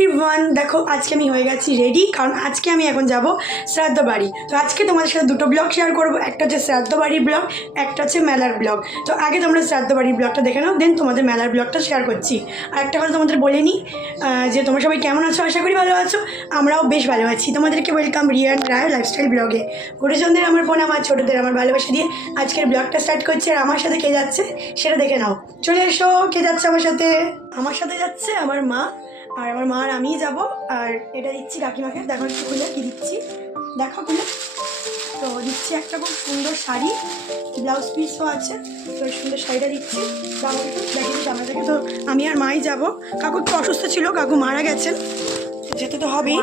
Everyone, দেখো আজকে আমি হয়ে গেছি রেডি, কারণ আজকে আমি এখন যাব শ্রাদ্ধ বাড়ি। তো আজকে তোমাদের সাথে দুটো ব্লগ শেয়ার করবো, একটা হচ্ছে শ্রাদ্ধ বাড়ির ব্লগ, একটা হচ্ছে মেলার ব্লগ। তো আগে তোমরা শ্রাদ্ধ বাড়ির ব্লগটা দেখে নাও, দেন তোমাদের মেলার ব্লগটা শেয়ার করছি। আর একটা কথা তোমাদের বলে নিই যে তোমরা সবাই কেমন আছো, আশা করি ভালো আছো। আমরাও বেশ ভালো আছি। তোমাদেরকে ওয়েলকাম রিয়ান রায় লাইফস্টাইল ব্লগে। গুরুজনদের আমার বোন, আমার ছোটোদের আমার ভালোবাসা দিয়ে আজকের ব্লগটা স্টার্ট করছি। আর আমার সাথে কে যাচ্ছে সেটা দেখে নাও। চলে এসো, কে যাচ্ছে আমার সাথে? আমার সাথে যাচ্ছে আমার মা, আর আমার মা আর আমিই যাবো। আর এটা দিচ্ছি কাকিমাকে, দেখো একটু খুলে কী দিচ্ছি, দেখো খুলে। তো দিচ্ছি একটা খুব সুন্দর শাড়ি, ব্লাউজ পিসও আছে। তো এই সুন্দর শাড়িটা দিচ্ছি, জামা একটু দেখে দিচ্ছি আমাদেরকে। তো আমি আর মাই যাবো। কাকু একটু অসুস্থ ছিল, কাকু মারা গেছেন, যেতে তো হবেই।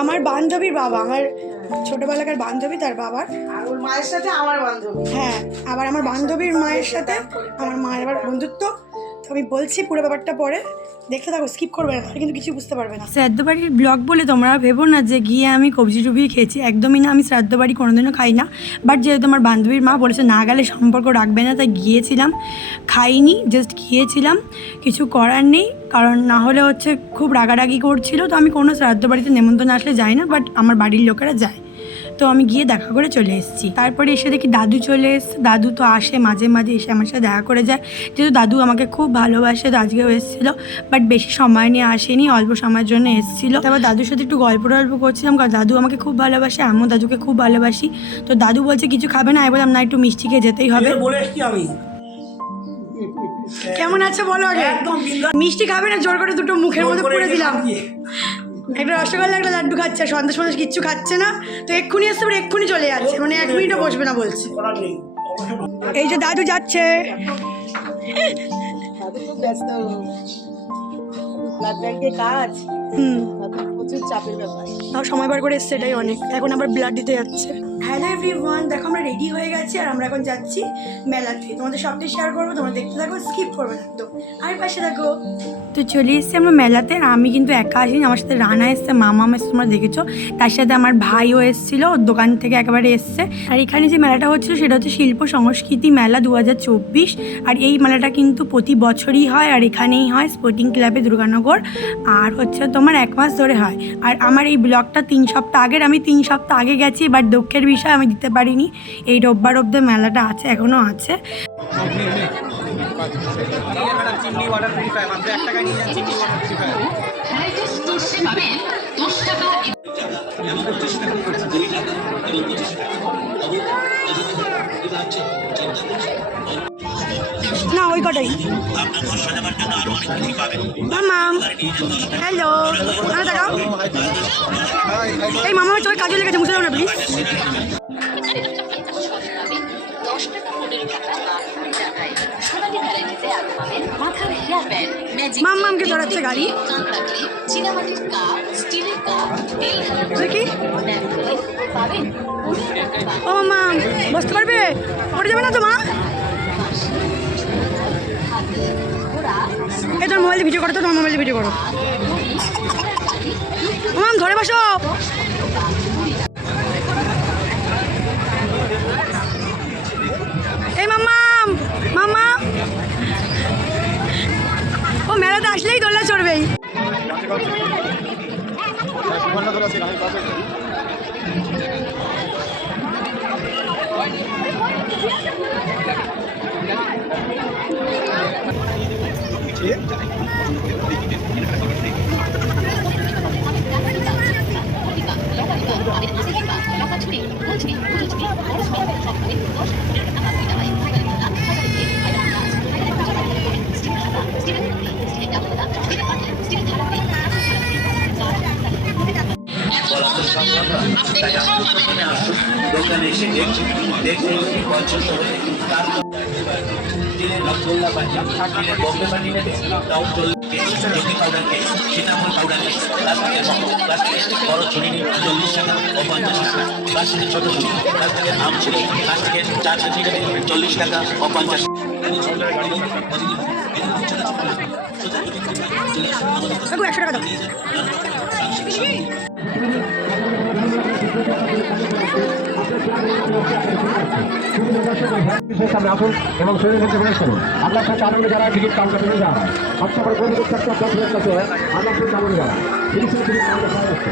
আমার বান্ধবীর বাবা, আমার ছোটবেলাকার বান্ধবী, তার বাবার মায়ের সাথে আমার বান্ধবী। হ্যাঁ, আবার আমার বান্ধবীর মায়ের সাথে আমার মায়ের আবার বন্ধুত্ব। তো আমি বলছি পুরো ব্যাপারটা পরে, দেখতে থাকো, স্কিপ করবে না, তাহলে কিন্তু কিছু বুঝতে পারবে না। শ্রাদ্ধ বাড়ির ব্লগ বলে তোমরা ভেবো না যে গিয়ে আমি কবজি টুবজি খেয়েছি, একদমই না। আমি শ্রাদ্ধ বাড়ি কোনোদিনও খাই না, বাট যেহেতু আমার বান্ধবীর মা বলেছে না গেলে সম্পর্ক রাখবে না, তাই গিয়েছিলাম। খাইনি, জাস্ট গিয়েছিলাম, কিছু করার নেই, কারণ না হলে হচ্ছে খুব রাগারাগি করছিল। তো আমি কোনো শ্রাদ্ধ বাড়িতে নেমন্তন্ন আসলে যাই না, বাট আমার বাড়ির লোকেরা যায়। তো আমি গিয়ে দেখা করে চলে এসেছি। তারপরে এসে দেখি দাদু চলে এসছে। দাদু তো আসে মাঝে মাঝে, এসে আমার সাথে দেখা করে যায়, যেহেতু দাদু আমাকে খুব ভালোবাসে। তো আজকেও এসেছিলো, বাট বেশি সময় নিয়ে আসেনি, অল্প সময়ের জন্য এসেছিলো। তারপর দাদুর সাথে একটু গল্প করছিলাম, কারণ দাদু আমাকে খুব ভালোবাসে, আমিও দাদুকে খুব ভালোবাসি। তো দাদু বলছে কিছু খাবে না, আমি বললাম না, একটু মিষ্টি খেয়ে যেতেই হবে। কেমন আছে বলো আগে? মিষ্টি খাবে না, জোর করে দুটো মুখের মধ্যে পুরে দিলাম। একটা রসগোল্লা, একটা লাড্ডু খাচ্ছে, সন্দেশ ফন্দেশ কিচ্ছু খাচ্ছে না। তো এক্ষুনি আসতে পারে, এক্ষুনি চলে যাচ্ছে, মানে 1 মিনিটও বসবে না বলছে। এই যে দাদু যাচ্ছে। দাদু খুব ব্যস্ত, ব্লাড ব্যাংকের কাজ, প্রচুর চাপের ব্যাপার। আর সময় বার করে এসছে, এটাই অনেক। এখন আবার ব্লাড দিতে যাচ্ছে। হ্যালো এভরিওয়ান, দেখো আমরা রেডি হয়ে গেছি, আর আমরা এখন যাচ্ছি মেলাতে। তোমাদের সবটাই শেয়ার করবো, তোমরা দেখতে থাকো, স্কিপ করবে না একদম, আর পাশে থাকো। তো চলে এসছি আমরা মেলাতে। আর আমি কিন্তু একা আসিনি, আমার সাথে রানা এসছে, মামা এসছে, তোমরা দেখেছো। তার সাথে আমার ভাইও এসেছিলো, ওর দোকান থেকে একেবারে এসছে। আর এখানে যে মেলাটা হচ্ছিলো সেটা হচ্ছে শিল্প সংস্কৃতি মেলা 2024। আর এই মেলাটা কিন্তু প্রতি বছরই হয়, আর এখানেই হয় স্পোর্টিং ক্লাবে দুর্গানগর। আর হচ্ছে তোমার 1 মাস ধরে হয়। আর আমার এই ব্লগটা 3 সপ্তাহ আগের, আমি 3 সপ্তাহ আগে গেছি, বাট দুঃখের বিষয় আমি দিতে পারিনি। এই রোববার অব্দি মেলাটা আছে, এখনও আছে। না ওই কটাই। মামাম হ্যালো, দাঁড়াও। এই মামা চোখে কাজে লেগেছে, মুছে দাও না প্লিজ। মাম্মামকে চড়াচ্ছে গাড়ি। ও মাম্মাম বসতে পারবে? পড়ে যাবে না তো মা? এই তোর মোবাইলে ভিডিও করো, তো তোমার মোবাইলে ভিডিও করো। মাম ধরে বসো। এই মাম্মাম, মাম্মা ও মেলাতে আসলেই দোলনা চড়বেই। দোকানে এসে দেখুন কি পছন্দ হলে রসগোল্লা বানিয়ে বম্বে বানিয়ে নেবে, তাও জমি পাউডার কেক, সীতাফল পাউডার কেক, প্লাস্টিকের বড় ছুরি 40 টাকা ও 50 টাকা, প্লাস্টিকের ছোট ছুরি, প্লাস্টিকের আম ছুরি, প্লাস্টিকের 4 ছুরি 40 টাকা ও 50 টাকা। সামনে আসুন এবং শরীর মধ্যে প্রবেশ করুন। আপনার সাথে আনন্দ যারা টিকিট কাউন্টার থেকে যাওয়া হয় সবসময় পরিচিত আপনার সাথে আনন্দ যারা টিকিট কাউন্টার পাওয়া যাচ্ছে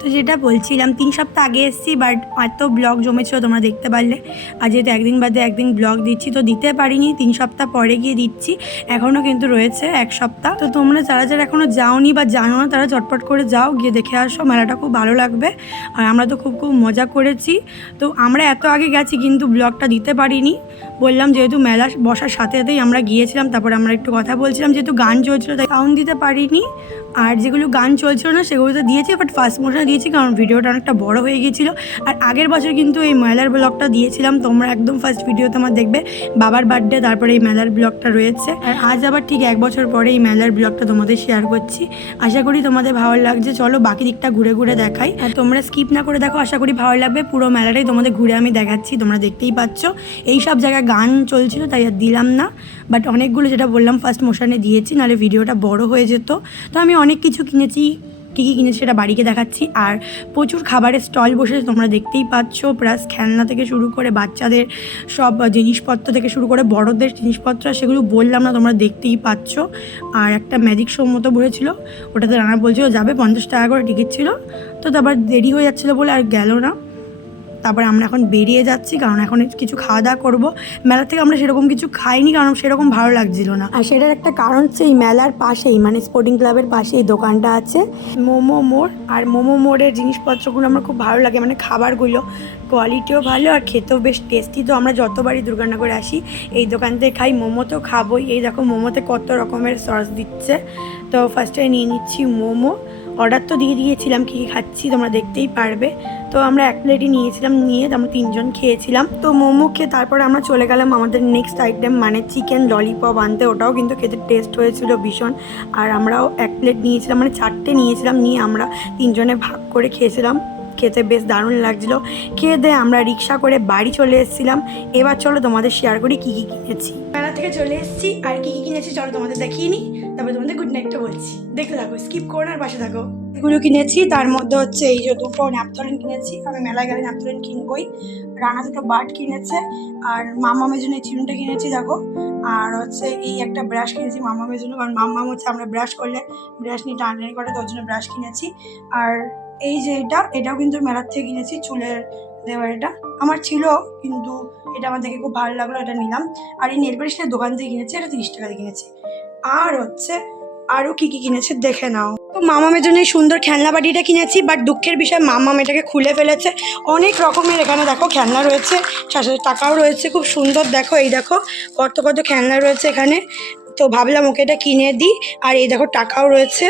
তো যেটা বলছিলাম 3 সপ্তাহ আগে এসেছি, বাট এত ব্লগ জমেছিল তোমরা দেখতে পারলে। আর যেহেতু একদিন বাদে একদিন ব্লগ দিচ্ছি তো দিতে পারিনি, 3 সপ্তাহ পরে গিয়ে দিচ্ছি। এখনও কিন্তু রয়েছে 1 সপ্তাহ। তো তোমরা যারা যারা এখনও যাওনি বা জানো না তারা চটপট করে যাও, গিয়ে দেখে আসো, মেলাটা খুব ভালো লাগবে। আর আমরা তো খুব মজা করেছি। তো আমরা এত আগে গেছি কিন্তু ব্লগটা দিতে পারিনি, বললাম যেহেতু মেলা বসার সাথে সাথেই আমরা গিয়েছিলাম। তারপরে আমরা একটু কথা বলছিলাম, যেহেতু গান চলছিল তাই সাউন্ড দিতে পারিনি। আর যেগুলো গান চলছিল না সেগুলো তো দিয়েছি, বাট ফার্স্ট মোশনে দিয়েছি কারণ ভিডিওটা অনেকটা বড় হয়ে গিয়েছিলো। আর আগের বছর কিন্তু এই মেলার ব্লগটা দিয়েছিলাম, তোমরা একদম ফার্স্ট ভিডিওতে আমার দেখবে বাবার বার্থডে, তারপরে এই মেলার ব্লগটা রয়েছে। আর আজ আবার ঠিক 1 বছর পরে এই মেলার ব্লগটা তোমাদের শেয়ার করছি। আশা করি তোমাদের ভালো লাগছে। চলো বাকি দিকটা ঘুরে ঘুরে দেখাই, আর তোমরা স্কিপ না করে দেখো, আশা করি ভালো লাগবে। পুরো মেলাটাই তোমাদের ঘুরে আমি দেখাচ্ছি, তোমরা দেখতেই পাচ্ছ। এই সব জায়গায় গান চলছিল তাই আর দিলাম না, বাট অনেকগুলো যেটা বললাম ফার্স্ট মোশনে দিয়েছি, নাহলে ভিডিওটা বড় হয়ে যেত। তো আমি অনেক কিছু কিনেছি, কী কী কিনেছি সেটা বাড়িকে দেখাচ্ছি। আর প্রচুর খাবারের স্টল বসেছে তোমরা দেখতেই পাচ্ছ, প্লাস খেলনা থেকে শুরু করে বাচ্চাদের সব জিনিসপত্র থেকে শুরু করে বড়দের জিনিসপত্র, সেগুলো বললাম না, তোমরা দেখতেই পাচ্ছ। আর একটা ম্যাজিক শো মতো বসেছিল, ওটাতে রানা বলছিল যাবে, 50 টাকা করে টিকিট ছিল। তো তারপর দেরি হয়ে যাচ্ছিলো বলে আর গেল না। তারপরে আমরা এখন বেরিয়ে যাচ্ছি, কারণ এখন কিছু খাওয়া দাওয়া করবো। মেলা থেকে আমরা সেরকম কিছু খাইনি, কারণ সেরকম ভালো লাগছিল না। আর সেটার একটা কারণ হচ্ছে এই মেলার পাশেই, মানে স্পোর্টিং ক্লাবের পাশে এই দোকানটা আছে মোমো মোড়। আর মোমো মোড়ের জিনিসপত্রগুলো আমার খুব ভালো লাগে, মানে খাবারগুলো কোয়ালিটিও ভালো আর খেতেও বেশ টেস্টি। তো আমরা যতবারই দুর্গানগরে আসি এই দোকান থেকে খাই। মোমো তো খাবোই, এই দেখো মোমোতে কত রকমের সস দিচ্ছে। তো ফার্স্টে নিয়ে নিচ্ছি মোমো। অর্ডার তো দিয়ে দিয়েছিলাম, কী কী খাচ্ছি তোমরা দেখতেই পারবে। তো আমরা 1 প্লেটই নিয়েছিলাম, নিয়ে আমরা 3 জন খেয়েছিলাম। তো মোমো খেয়ে তারপরে আমরা চলে গেলাম আমাদের নেক্সট আইটেম, মানে চিকেন ললিপপ আনতে। ওটাও কিন্তু খেতে টেস্ট হয়েছিল ভীষণ। আর আমরাও 1 প্লেট নিয়েছিলাম, মানে 4টে নিয়েছিলাম, নিয়ে আমরা 3 জনে ভাগ করে খেয়েছিলাম। খেতে বেশ দারুণ লাগছিলো। খেয়ে দিয়ে আমরা রিক্সা করে বাড়ি চলে এসেছিলাম। এবার চলো তোমাদের শেয়ার করি কী কী কিনেছি। মেলা থেকে চলে এসেছি, আর কী কী কিনেছি চলো তোমাদের দেখিয়ে নিই, তারপরে তোমাদের গুড নাইটটা বলছি। দেখতে থাকো, স্কিপ করো না, আর পাশে থাকো। এগুলো কিনেছি, তার মধ্যে হচ্ছে এই যে 2টো ন্যাপথলিন কিনেছি। আমি মেলায় গেলে ন্যাপথলিন কিনবই। রানা 2টো বাট কিনেছে, আর মামামের জন্য এই চিরুনটা কিনেছি দেখো। আর হচ্ছে এই একটা ব্রাশ কিনেছি মামামের জন্য, কারণ মামাম হচ্ছে আমরা ব্রাশ করলে ব্রাশ নিয়ে টানাটানি করে, তো ওর জন্য ব্রাশ কিনেছি। আর এই যে এটাও কিন্তু মেলার থেকে কিনেছি, চুলের দেওয়ার। এটা আমার ছিল কিন্তু এটা আমার দেখে খুব ভালো লাগলো, এটা নিলাম। আর এই নেল পালিশটা দোকান থেকে কিনেছি, এটা 30 টাকা দিয়ে কিনেছি। আর হচ্ছে আরও কী কী কিনেছি দেখে নাও। তো মামামের জন্য এই সুন্দর খেলনা বাটিটা কিনেছি, বাট দুঃখের বিষয় মামাম এটাকে খুলে ফেলেছে। অনেক রকমের এখানে দেখো খেলনা রয়েছে, সাথে টাকাও রয়েছে, খুব সুন্দর। দেখো এই দেখো কত কত খেলনা রয়েছে এখানে। তো ভাবলাম ওকে এটা কিনে দিই। আর এই দেখো টাকাও রয়েছে,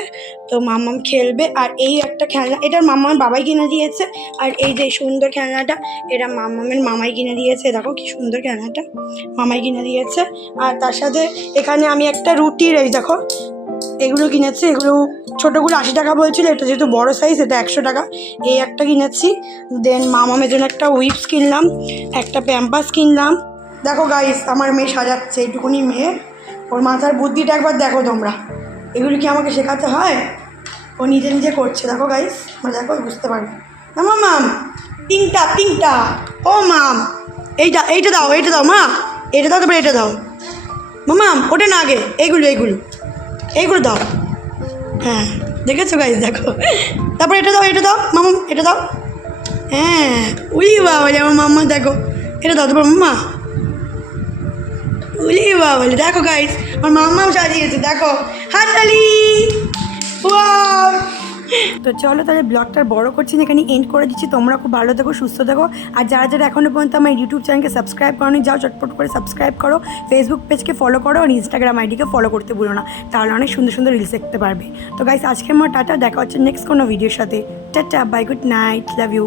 তো মামাম খেলবে। আর এই একটা খেলনা, এটা মামামের বাবাই কিনে দিয়েছে। আর এই যে সুন্দর খেলনাটা, এটা মামামের মামাই কিনে দিয়েছে। দেখো কি সুন্দর খেলনাটা, মামাই কিনে দিয়েছে। আর তার সাথে এখানে আমি একটা রুটির, এই দেখো এগুলো কিনেছি। এগুলো ছোটোগুলো 80 টাকা বলছিল, এটা যেহেতু বড়ো সাইজ এটা 100 টাকা। এই একটা কিনেছি। দেন মামামের জন্য একটা উইপস কিনলাম, একটা প্যাম্পাস কিনলাম। দেখো গাইস আমার মেয়ে সাজাচ্ছে, এইটুকুনি মেয়ে, ওর মাথার বুদ্ধিটা একবার দেখো তোমরা। এগুলো কি আমাকে শেখাতে হয়? ও নিজে নিজে করছে, দেখো গাইস, দেখো বুঝতে পারবে না। মাম পিঙ্কটা, ও মাম এইটা দাও মা, এটা দাও, তারপরে এটা দাও। মাম ওটা না, আগে এইগুলো দাও। হ্যাঁ দেখেছো গাইস, দেখো। তারপর এটা দাও মামা, এটা দাও। হ্যাঁ উলি বাবা আমার মাম্মা, দেখো এটা দাও। তারপর মাম্মা উলি বাবা, দেখো গাইস আমার মাম্মাও সাজিয়েছে, দেখো হাততালি। ওয়াও। তো চলো তাহলে ব্লগটার বড় করছি না, এখানে এন্ড করে দিচ্ছি। তোমরা খুব ভালো থেকো, সুস্থ থেকো। আর যারা যারা এখনও পর্যন্ত আমার ইউটিউব চ্যানেলকে সাবস্ক্রাইব করোনি, যাও চটপট করে সাবস্ক্রাইব করো। ফেসবুক পেজকে ফলো করো, আর ইনস্টাগ্রাম আইডিকে ফলো করতে ভুলো না, তাহলে অনেক সুন্দর সুন্দর রিলস দেখতে পারবে। তো গাইস আজকে আমার টাটা, দেখা হচ্ছে নেক্সট কোনো ভিডিওর সাথে। Tata, bye, good night, love you.